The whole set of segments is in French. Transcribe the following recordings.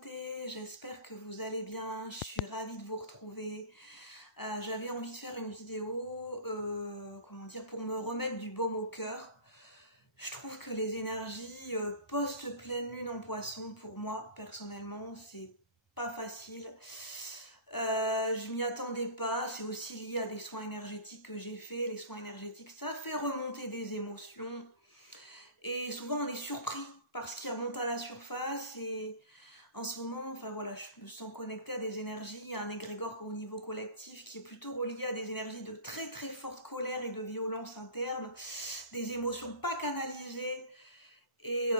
santé, j'espère que vous allez bien, je suis ravie de vous retrouver. J'avais envie de faire une vidéo, pour me remettre du baume au cœur. Je trouve que les énergies post-pleine lune en poisson, pour moi, personnellement, c'est pas facile. Je m'y attendais pas, c'est aussi lié à des soins énergétiques que j'ai fait. Les soins énergétiques, ça fait remonter des émotions. Et souvent, on est surpris par ce qui remonte à la surface. Et en ce moment, je me sens connectée à des énergies, à un égrégore au niveau collectif qui est plutôt relié à des énergies de très très forte colère et de violence interne, des émotions pas canalisées. Et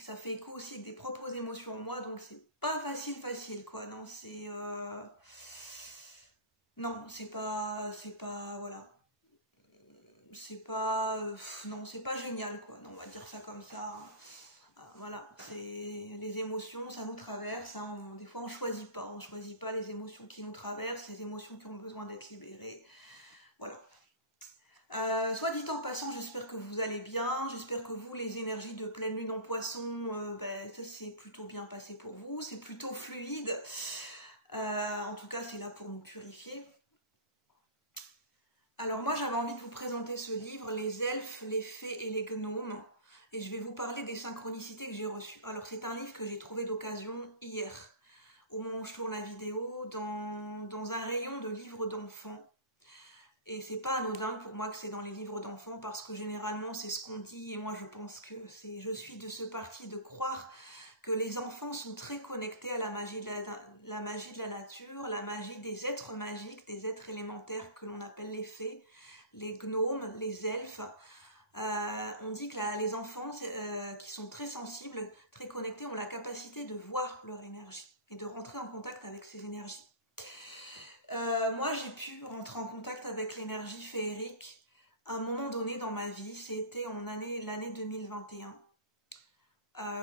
ça fait écho aussi avec des propres émotions en moi, donc c'est pas facile quoi. Non, non, c'est pas génial quoi. Non, on va dire ça comme ça. Voilà, c'est les émotions, ça nous traverse. Des fois, on choisit pas les émotions qui nous traversent, les émotions qui ont besoin d'être libérées. Voilà. Soit dit en passant, j'espère que vous allez bien, j'espère que vous, les énergies de pleine lune en poisson, ça s'est plutôt bien passé pour vous, c'est plutôt fluide. En tout cas, c'est là pour nous purifier. Alors moi, j'avais envie de vous présenter ce livre, Les elfes, les fées et les gnomes, et je vais vous parler des synchronicités que j'ai reçues. Alors c'est un livre que j'ai trouvé d'occasion hier, au moment où je tourne la vidéo, dans un rayon de livres d'enfants. Et c'est pas anodin pour moi que c'est dans les livres d'enfants, parce que généralement c'est ce qu'on dit, et moi je pense que je suis de ce parti de croire que les enfants sont très connectés à la magie de la nature, la magie des êtres magiques, des êtres élémentaires que l'on appelle les fées, les gnomes, les elfes. On dit que les enfants qui sont très sensibles, très connectés, ont la capacité de voir leur énergie et de rentrer en contact avec ces énergies. Moi, j'ai pu rentrer en contact avec l'énergie féerique à un moment donné dans ma vie. C'était l'année 2021.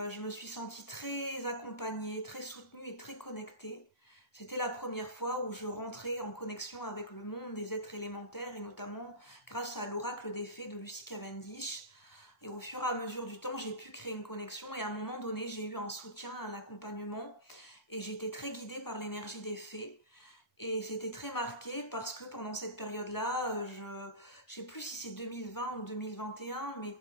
Je me suis sentie très accompagnée, très soutenue et très connectée. C'était la première fois où je rentrais en connexion avec le monde des êtres élémentaires, et notamment grâce à l'oracle des fées de Lucy Cavendish. Et au fur et à mesure du temps, j'ai pu créer une connexion, et à un moment donné, j'ai eu un soutien, un accompagnement, et j'ai été très guidée par l'énergie des fées. Et c'était très marqué parce que pendant cette période-là, je sais plus si c'est 2020 ou 2021, mais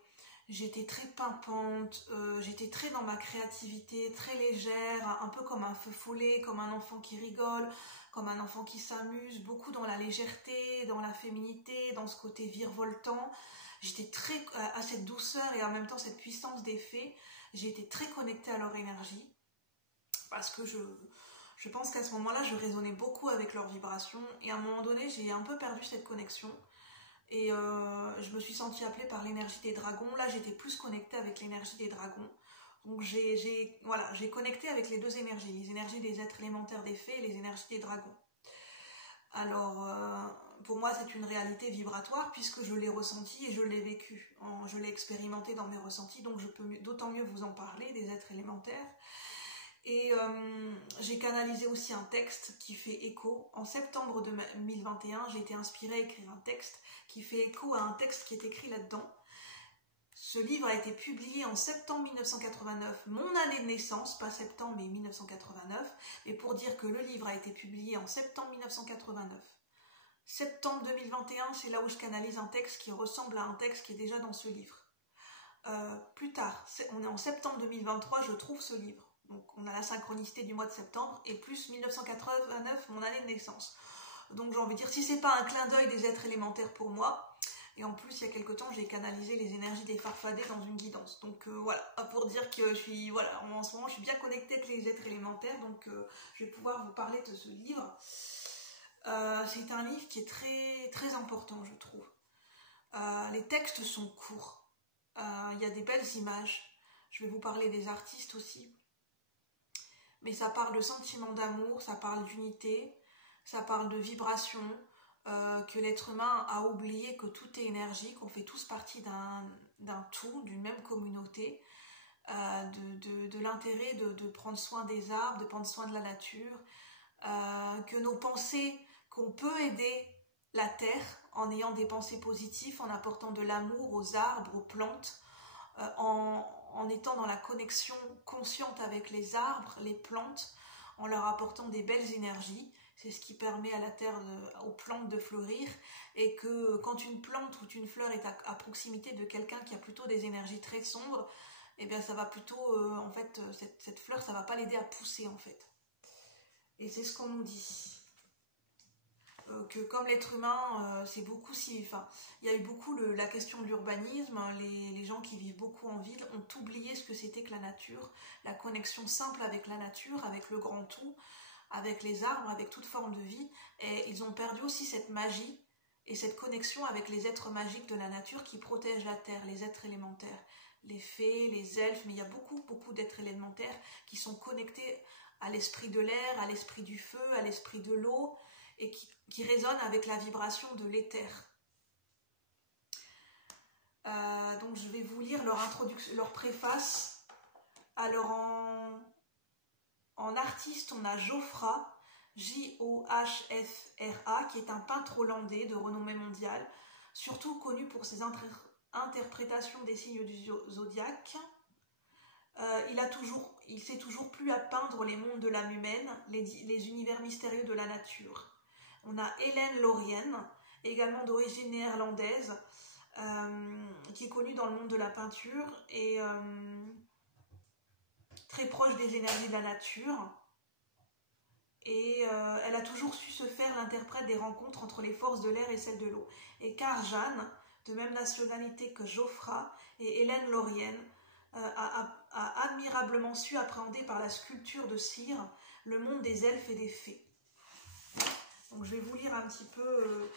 j'étais très pimpante, j'étais très dans ma créativité, très légère, un peu comme un feu follet, comme un enfant qui rigole, comme un enfant qui s'amuse, beaucoup dans la légèreté, dans la féminité, dans ce côté virevoltant. J'étais très à cette douceur et en même temps cette puissance des fées. J'ai été très connectée à leur énergie parce que je pense qu'à ce moment-là, je résonnais beaucoup avec leurs vibrations, et à un moment donné, j'ai un peu perdu cette connexion. Et je me suis sentie appelée par l'énergie des dragons. Là, j'étais plus connectée avec l'énergie des dragons. Donc j'ai connecté avec les deux énergies, les énergies des êtres élémentaires des fées et les énergies des dragons. Alors, pour moi, c'est une réalité vibratoire puisque je l'ai ressenti et je l'ai vécu. Je l'ai expérimenté dans mes ressentis, donc je peux d'autant mieux vous en parler, des êtres élémentaires. Et j'ai canalisé aussi un texte qui fait écho. En septembre 2021, j'ai été inspirée à écrire un texte qui fait écho à un texte qui est écrit là-dedans. Ce livre a été publié en septembre 1989, mon année de naissance, pas septembre mais 1989, mais pour dire que le livre a été publié en septembre 1989. Septembre 2021, c'est là où je canalise un texte qui ressemble à un texte qui est déjà dans ce livre. Plus tard, on est en septembre 2023, je trouve ce livre. Donc on a la synchronicité du mois de septembre et plus 1989, mon année de naissance. Donc j'ai envie de dire, si c'est pas un clin d'œil des êtres élémentaires pour moi, et en plus il y a quelque temps j'ai canalisé les énergies des farfadets dans une guidance. Donc voilà, pour dire que en ce moment je suis bien connectée avec les êtres élémentaires, donc je vais pouvoir vous parler de ce livre. C'est un livre qui est très, très important, je trouve. Les textes sont courts, il y a des belles images, je vais vous parler des artistes aussi. Mais ça parle de sentiments d'amour, ça parle d'unité, ça parle de vibration, que l'être humain a oublié que tout est énergie, qu'on fait tous partie d'un tout, d'une même communauté, de l'intérêt de prendre soin des arbres, de prendre soin de la nature, que nos pensées, qu'on peut aider la terre en ayant des pensées positives, en apportant de l'amour aux arbres, aux plantes, en en étant dans la connexion consciente avec les arbres, les plantes, en leur apportant des belles énergies. C'est ce qui permet à la terre, aux plantes de fleurir, et que quand une plante ou une fleur est à proximité de quelqu'un qui a plutôt des énergies très sombres, eh bien ça va plutôt, en fait, cette fleur, ça va pas l'aider à pousser en fait. Et c'est ce qu'on nous dit. Que comme l'être humain, c'est beaucoup si, enfin, il y a eu beaucoup la question de l'urbanisme, les gens qui vivent beaucoup en ville ont oublié ce que c'était que la nature, la connexion simple avec la nature, avec le grand tout, avec les arbres, avec toute forme de vie, et ils ont perdu aussi cette magie et cette connexion avec les êtres magiques de la nature qui protègent la terre, les êtres élémentaires, les fées, les elfes, mais il y a beaucoup d'êtres élémentaires qui sont connectés à l'esprit de l'air, à l'esprit du feu, à l'esprit de l'eau, et qui résonnent avec la vibration de l'éther. Donc je vais vous lire leur introduction, leur préface. Alors en artiste, on a Jophra, J-O-H-F-R-A, qui est un peintre hollandais de renommée mondiale, surtout connu pour ses interprétations des signes du zodiaque. Il s'est toujours plu à peindre les mondes de l'âme humaine, les univers mystérieux de la nature. On a Hélène Laurienne, également d'origine néerlandaise, qui est connue dans le monde de la peinture et très proche des énergies de la nature. Et elle a toujours su se faire l'interprète des rencontres entre les forces de l'air et celles de l'eau. Et Karjan, de même nationalité que Jophra, et Hélène Laurienne, a admirablement su appréhender par la sculpture de cire le monde des elfes et des fées. Donc je vais vous lire un petit peu,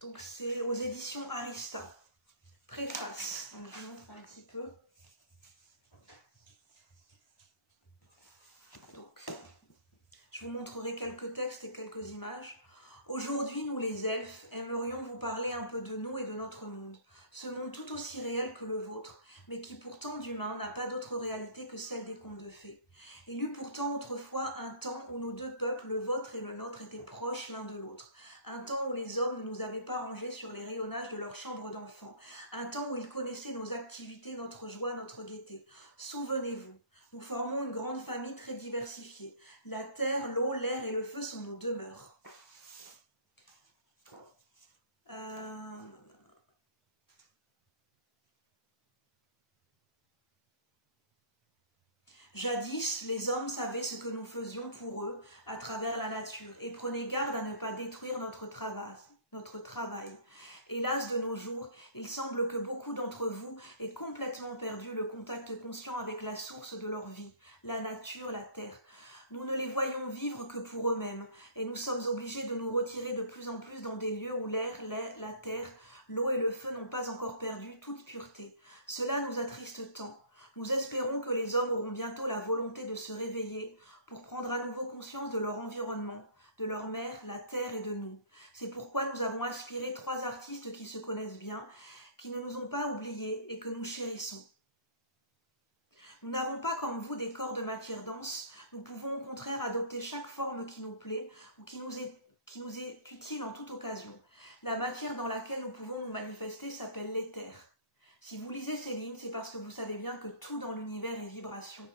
donc c'est aux éditions Arista. Préface, donc je vous montre un petit peu. Donc, je vous montrerai quelques textes et quelques images. Aujourd'hui, nous les elfes aimerions vous parler un peu de nous et de notre monde. Ce monde tout aussi réel que le vôtre, mais qui pourtant d'humain n'a pas d'autre réalité que celle des contes de fées. Il eut pourtant autrefois un temps où nos deux peuples, le vôtre et le nôtre, étaient proches l'un de l'autre. Un temps où les hommes ne nous avaient pas rangés sur les rayonnages de leur chambre d'enfant. Un temps où ils connaissaient nos activités, notre joie, notre gaieté. Souvenez-vous, nous formons une grande famille très diversifiée. La terre, l'eau, l'air et le feu sont nos demeures. Jadis, les hommes savaient ce que nous faisions pour eux à travers la nature et prenaient garde à ne pas détruire notre travail. Hélas, de nos jours, il semble que beaucoup d'entre vous aient complètement perdu le contact conscient avec la source de leur vie, la nature, la terre. Nous ne les voyons vivre que pour eux-mêmes et nous sommes obligés de nous retirer de plus en plus dans des lieux où l'air, la terre, l'eau et le feu n'ont pas encore perdu toute pureté. Cela nous attriste tant. Nous espérons que les hommes auront bientôt la volonté de se réveiller pour prendre à nouveau conscience de leur environnement, de leur mère, la terre et de nous. C'est pourquoi nous avons inspiré 3 artistes qui se connaissent bien, qui ne nous ont pas oubliés et que nous chérissons. Nous n'avons pas comme vous des corps de matière dense, nous pouvons au contraire adopter chaque forme qui nous plaît ou qui nous est utile en toute occasion. La matière dans laquelle nous pouvons nous manifester s'appelle l'éther. Si vous lisez ces lignes, c'est parce que vous savez bien que tout dans l'univers est vibration.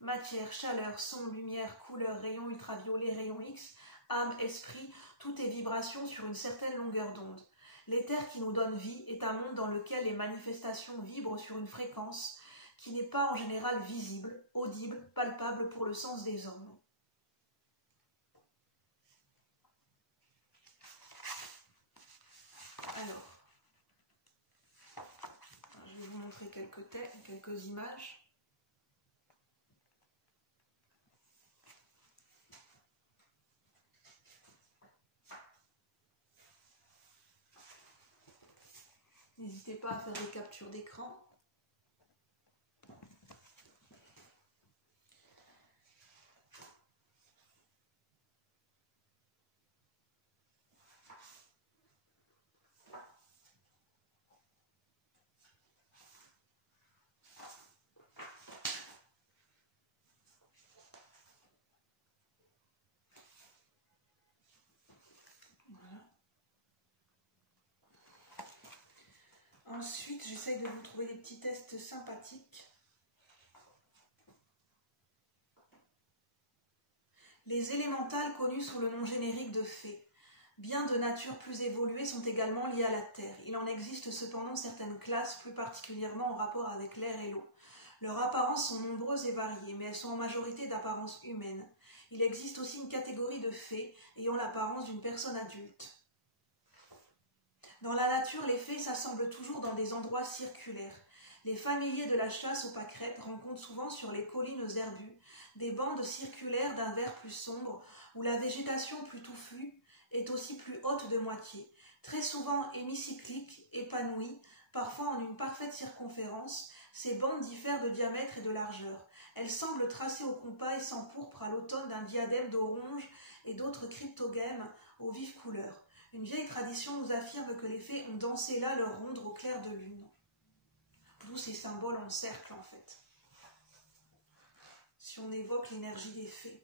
Matière, chaleur, son, lumière, couleur, rayons ultraviolets, rayons X, âme, esprit, tout est vibration sur une certaine longueur d'onde. L'éther qui nous donne vie est un monde dans lequel les manifestations vibrent sur une fréquence qui n'est pas en général visible, audible, palpable pour le sens des hommes. Alors, je vais vous montrer quelques images. N'hésitez pas à faire des captures d'écran. Ensuite, j'essaye de vous trouver des petits tests sympathiques. Les élémentales connus sous le nom générique de fées. Bien de nature plus évoluée sont également liées à la terre. Il en existe cependant certaines classes plus particulièrement en rapport avec l'air et l'eau. Leurs apparences sont nombreuses et variées, mais elles sont en majorité d'apparence humaine. Il existe aussi une catégorie de fées ayant l'apparence d'une personne adulte. Dans la nature, les fées s'assemblent toujours dans des endroits circulaires. Les familiers de la chasse aux pâquerettes rencontrent souvent sur les collines herbues des bandes circulaires d'un vert plus sombre où la végétation plus touffue est aussi plus haute de moitié, très souvent hémicycliques, épanouies, parfois en une parfaite circonférence. Ces bandes diffèrent de diamètre et de largeur. Elles semblent tracées au compas et s'empourprent à l'automne d'un diadème d'orange et d'autres cryptogèmes aux vives couleurs. Une vieille tradition nous affirme que les fées ont dansé là leur ronde au clair de lune. D'où ces symboles en cercle en fait. Si on évoque l'énergie des fées.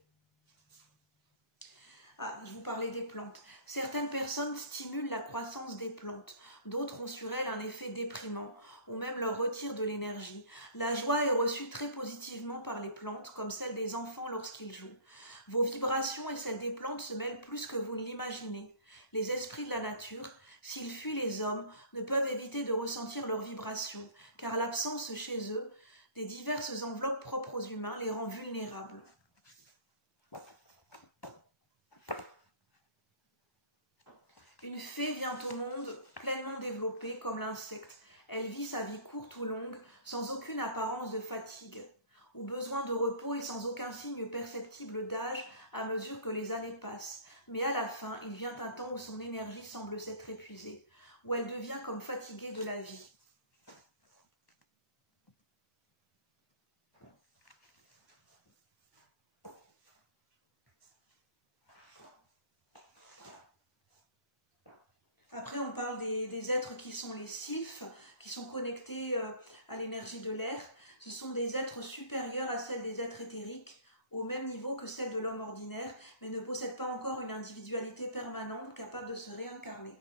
Ah, je vous parlais des plantes. Certaines personnes stimulent la croissance des plantes. D'autres ont sur elles un effet déprimant, ou même leur retirent de l'énergie. La joie est reçue très positivement par les plantes, comme celle des enfants lorsqu'ils jouent. Vos vibrations et celles des plantes se mêlent plus que vous ne l'imaginez. Les esprits de la nature, s'ils fuient les hommes, ne peuvent éviter de ressentir leurs vibrations, car l'absence chez eux des diverses enveloppes propres aux humains les rend vulnérables. Une fée vient au monde pleinement développée comme l'insecte. Elle vit sa vie courte ou longue, sans aucune apparence de fatigue, ou besoin de repos et sans aucun signe perceptible d'âge à mesure que les années passent. Mais à la fin, il vient un temps où son énergie semble s'être épuisée, où elle devient comme fatiguée de la vie. Après, on parle des êtres qui sont les sylphes, qui sont connectés à l'énergie de l'air. Ce sont des êtres supérieurs à celles des êtres éthériques, au même niveau que celle de l'homme ordinaire, mais ne possèdent pas encore une individualité permanente capable de se réincarner.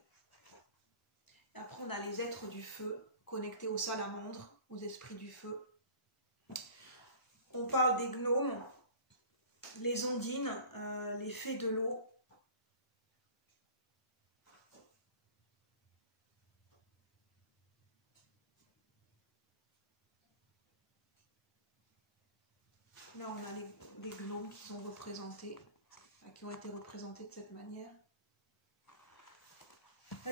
Et après, on a les êtres du feu, connectés aux salamandres, aux esprits du feu. On parle des gnomes, les ondines, les fées de l'eau. Là, on a les gnomes qui sont représentés, qui ont été représentés de cette manière.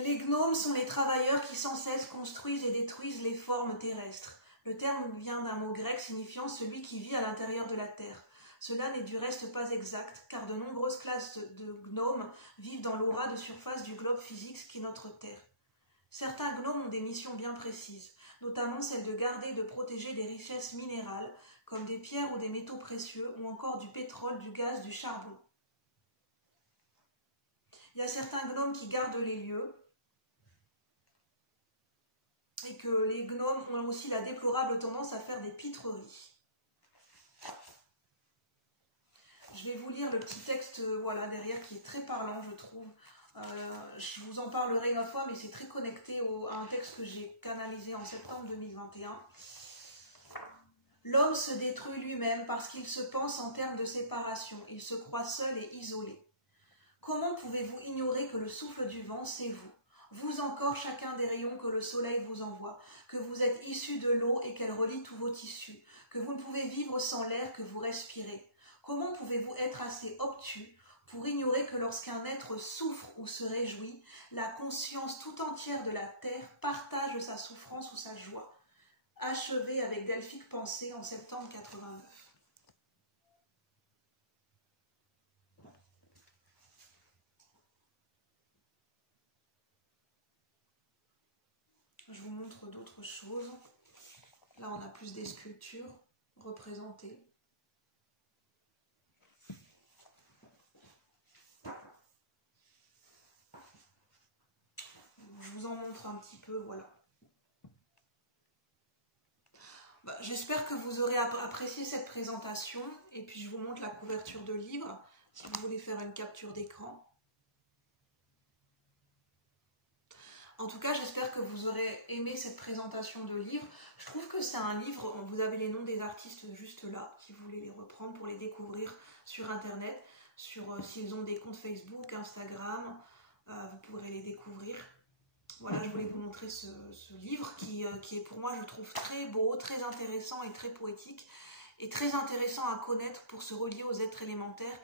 Les gnomes sont les travailleurs qui sans cesse construisent et détruisent les formes terrestres. Le terme vient d'un mot grec signifiant celui qui vit à l'intérieur de la terre. Cela n'est du reste pas exact, car de nombreuses classes de gnomes vivent dans l'aura de surface du globe physique qui est notre terre. Certains gnomes ont des missions bien précises, notamment celle de garder et de protéger des richesses minérales, comme des pierres ou des métaux précieux, ou encore du pétrole, du gaz, du charbon. Il y a certains gnomes qui gardent les lieux, et que les gnomes ont aussi la déplorable tendance à faire des pitreries. Je vais vous lire le petit texte voilà, derrière qui est très parlant, je trouve. Je vous en parlerai une autre fois, mais c'est très connecté à un texte que j'ai canalisé en septembre 2021. L'homme se détruit lui-même parce qu'il se pense en termes de séparation. Il se croit seul et isolé. Comment pouvez-vous ignorer que le souffle du vent, c'est vous? Vous encore chacun des rayons que le soleil vous envoie, que vous êtes issu de l'eau et qu'elle relie tous vos tissus, que vous ne pouvez vivre sans l'air que vous respirez. Comment pouvez-vous être assez obtus pour ignorer que lorsqu'un être souffre ou se réjouit, la conscience tout entière de la terre partage sa souffrance ou sa joie? Achevé avec Delphique Pensée en septembre 89. Je vous montre d'autres choses. Là, on a plus des sculptures représentées. Je vous en montre un petit peu, voilà. J'espère que vous aurez apprécié cette présentation. Et puis, je vous montre la couverture de livre, si vous voulez faire une capture d'écran. En tout cas, j'espère que vous aurez aimé cette présentation de livre. Je trouve que c'est un livre, vous avez les noms des artistes juste là, si vous voulez les reprendre pour les découvrir sur Internet. s'ils ont des comptes Facebook, Instagram, vous pourrez les découvrir. Voilà, je voulais vous montrer ce livre qui est pour moi, je trouve, très beau, très intéressant et très poétique, et très intéressant à connaître pour se relier aux êtres élémentaires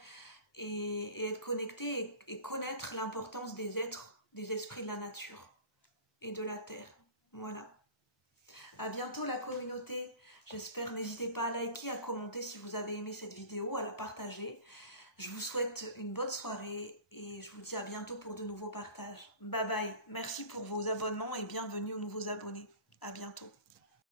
et être connecté et connaître l'importance des êtres, des esprits de la nature et de la terre. Voilà. À bientôt la communauté. J'espère, n'hésitez pas à liker, à commenter si vous avez aimé cette vidéo, à la partager. Je vous souhaite une bonne soirée et je vous dis à bientôt pour de nouveaux partages. Bye bye. Merci pour vos abonnements et bienvenue aux nouveaux abonnés. À bientôt.